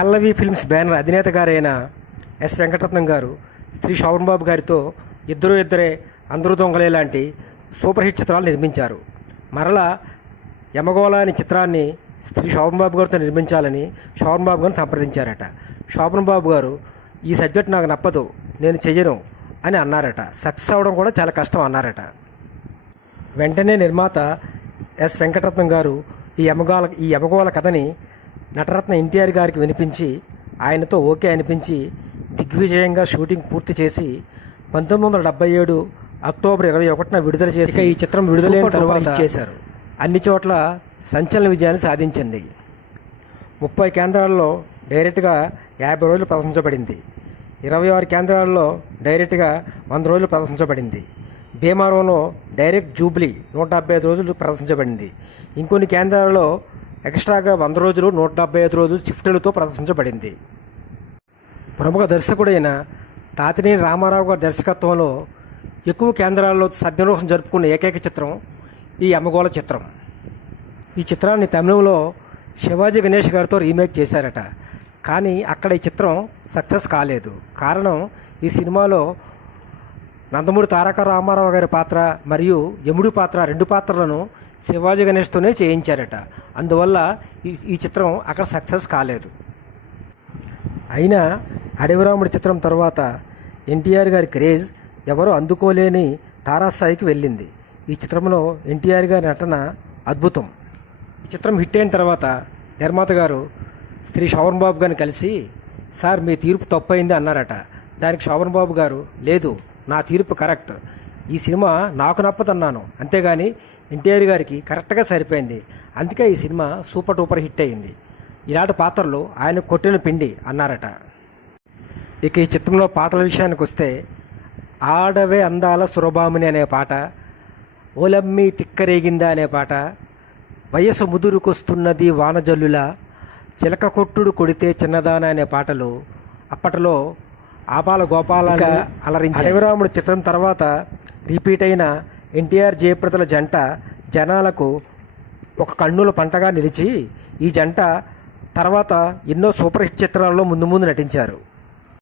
పల్లవి films banner అధినేత గారైన yes Venkataratnam గారు శ్రీ శోభన్ బాబు గారితో ఇద్దరు ఇద్దరే అందరూ దొంగలే లాంటి సూపర్ హిట్ చిత్రాలు నిర్మించారు. మరలా యమగోళ అనే చిత్రాన్ని శ్రీ శోభన్ బాబు గారితో నిర్మించాలని శోభన్ బాబు గారిని సంప్రదించారట. శోభన్ బాబు గారు ఈ సబ్జెక్ట్ నాకు నప్పదు నేను చెయ్యను అని అన్నారట. సక్సెస్ అవ్వడం కూడా చాలా కష్టం అన్నారట. వెంటనే నిర్మాత ఎస్ వెంకటరత్నం గారు ఈ యమగోళ ఈ యమగోళ కథని నటరత్న ఎన్టీఆర్ గారికి వినిపించి ఆయనతో ఓకే అనిపించి దిగ్విజయంగా షూటింగ్ పూర్తి చేసి పంతొమ్మిది వందల డెబ్బై ఏడు అక్టోబర్ ఇరవై ఒకటిన విడుదల చేసి ఈ చిత్రం విడుదలైన తర్వాత చేశారు అన్ని చోట్ల సంచలన విజయాన్ని సాధించింది. ముప్పై కేంద్రాల్లో డైరెక్ట్గా యాభై రోజులు ప్రదర్శించబడింది. ఇరవై ఆరు కేంద్రాల్లో డైరెక్ట్గా వంద రోజులు ప్రదర్శించబడింది. భీమారంలో డైరెక్ట్ జూబ్లీ నూట డెబ్బై ఐదు రోజులు ప్రదర్శించబడింది. ఇంకొన్ని కేంద్రాలలో ఎక్స్ట్రాగా వంద రోజులు నూట డెబ్బై ఐదు రోజులు షిఫ్టులతో ప్రదర్శించబడింది. ప్రముఖ దర్శకుడైన తాతినేని రామారావు గారి దర్శకత్వంలో ఎక్కువ కేంద్రాల్లో సద్వినియోగం జరుపుకున్న ఏకైక చిత్రం ఈ అమ్మగోళ చిత్రం. ఈ చిత్రాన్ని తమిళంలో శివాజీ గణేష్ గారితో రీమేక్ చేశారట. కానీ అక్కడ ఈ చిత్రం సక్సెస్ కాలేదు. కారణం ఈ సినిమాలో నందమూరి తారక రామారావు గారి పాత్ర మరియు యముడి పాత్ర రెండు పాత్రలను శివాజీ గణేష్తోనే చేయించారట. అందువల్ల ఈ ఈ చిత్రం అక్కడ సక్సెస్ కాలేదు. అయినా అడవిరాముడి చిత్రం తర్వాత ఎన్టీఆర్ గారి క్రేజ్ ఎవరూ అందుకోలేని తారాస్థాయికి వెళ్ళింది. ఈ చిత్రంలో ఎన్టీఆర్ గారి నటన అద్భుతం. ఈ చిత్రం హిట్ అయిన తర్వాత నిర్మాత గారు శ్రీ శోభన్ బాబు గారిని కలిసి సార్ మీ తీర్పు తప్పైంది అన్నారట. దానికి శోభన్ బాబు గారు లేదు నా తీర్పు కరెక్ట్. ఈ సినిమా నాకు నప్పదన్నాను అంతేగాని ఎన్టీఆర్ గారికి కరెక్ట్గా సరిపోయింది. అందుకే ఈ సినిమా సూపర్ డూపర్ హిట్ అయింది. ఇలాంటి పాత్రలు ఆయన కొట్టిన పిండి అన్నారట. ఇక ఈ చిత్రంలో పాటల విషయానికి వస్తే ఆడవే అందాల సురభామిని అనే పాట ఓలమ్మి తిక్కరేగిందా అనే పాట వయసు ముదురుకొస్తున్నది వానజల్లుల చిలక కొట్టుడు కొడితే చిన్నదాన అనే పాటలు అప్పట్లో ఆపాల అలరించి అడవిరాముడు చిత్రం తర్వాత రిపీట్ అయిన ఎన్టీఆర్ జయప్రదల జంట జనాలకు ఒక కన్నుల పంటగా నిలిచి ఈ జంట తర్వాత ఎన్నో సూపర్ హిట్ చిత్రాల్లో ముందు ముందు నటించారు.